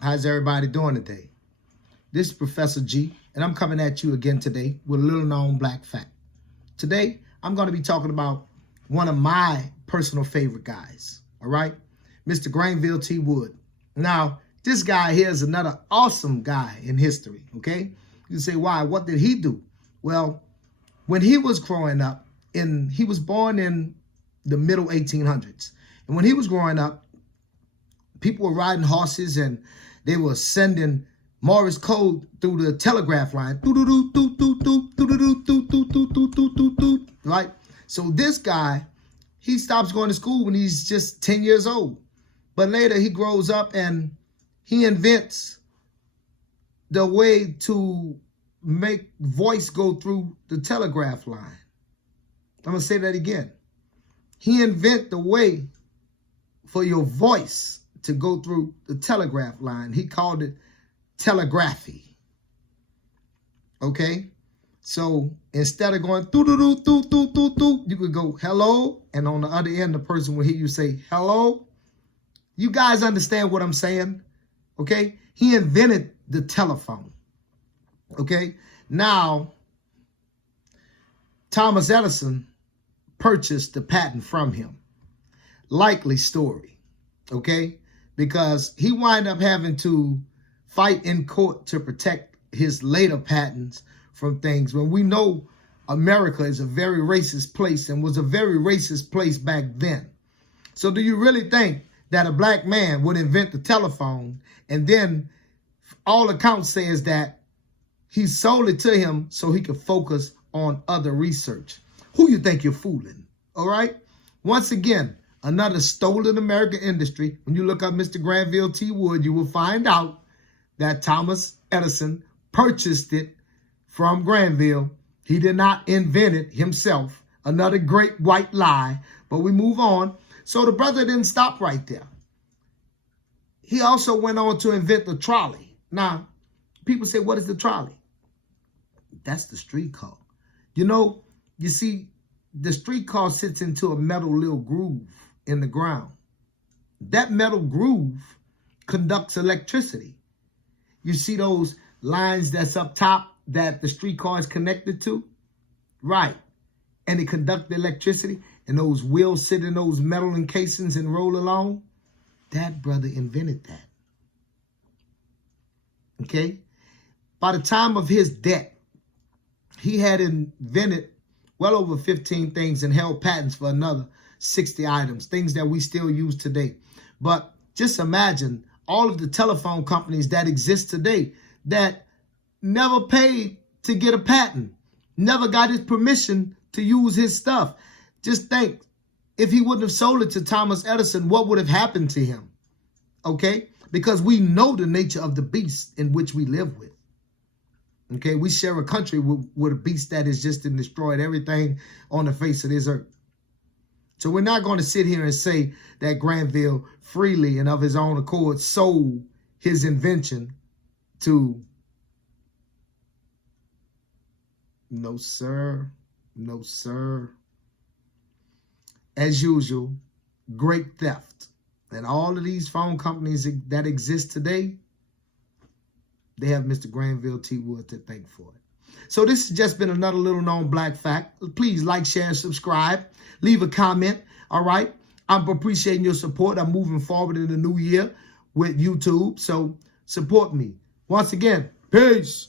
How's everybody doing today? This is Professor G, and I'm coming at you again today with a little known black fact. Today, I'm going to be talking about one of my personal favorite guys, all right? Mr. Granville T. Wood. Now, this guy here is another awesome guy in history, okay? You say, why? What did he do? Well, when he was growing up, he was born in the middle 1800s. And when he was growing up, people were riding horses and they were sending Morse code through the telegraph line. Right? So this guy, he stops going to school when he's just 10 years old. But later he grows up and he invents the way to make voice go through the telegraph line. I'm going to say that again. He invent the way for your voice to go through the telegraph line. He called it telegraphy. Okay? So instead of going doo-doo-doo-doo-doo-doo-doo, you could go hello, and on the other end, the person will hear you say hello. You guys understand what I'm saying? Okay? He invented the telephone. Okay? Now, Thomas Edison purchased the patent from him. Likely story. Okay? Because he wound up having to fight in court to protect his later patents from things. When we know America is a very racist place and was a very racist place back then. So do you really think that a black man would invent the telephone and then all accounts says that he sold it to him so he could focus on other research? Who you think you're fooling? All right? Once again, another stolen American industry. When you look up Mr. Granville T. Wood, you will find out that Thomas Edison purchased it from Granville. He did not invent it himself. Another great white lie. But we move on. So the brother didn't stop right there. He also went on to invent the trolley. Now, people say, what is the trolley? That's the streetcar. You see, the streetcar sits into a metal little groove in the ground. That metal groove conducts electricity. You see those lines that's up top that the streetcar is connected to? Right. And they conduct the electricity, and those wheels sit in those metal encasings and roll along. That brother invented that. Okay? By the time of his death, he had invented well over 15 things and held patents for another 60 items, things that we still use today. But just imagine all of the telephone companies that exist today that never paid to get a patent, never got his permission to use his stuff. Just think, if he wouldn't have sold it to Thomas Edison, what would have happened to him? Okay? Because we know the nature of the beast in which we live with. Okay, we share a country with a beast that has just destroyed everything on the face of this earth. So we're not going to sit here and say that Granville freely and of his own accord sold his invention to... No, sir. No, sir. As usual, great theft. And all of these phone companies that exist today, they have Mr. Granville T. Wood to thank for it. So this has just been another little known black fact. Please like, share, and subscribe. Leave a comment. All right. I'm appreciating your support. I'm moving forward in the new year with YouTube. So support me. Once again, peace.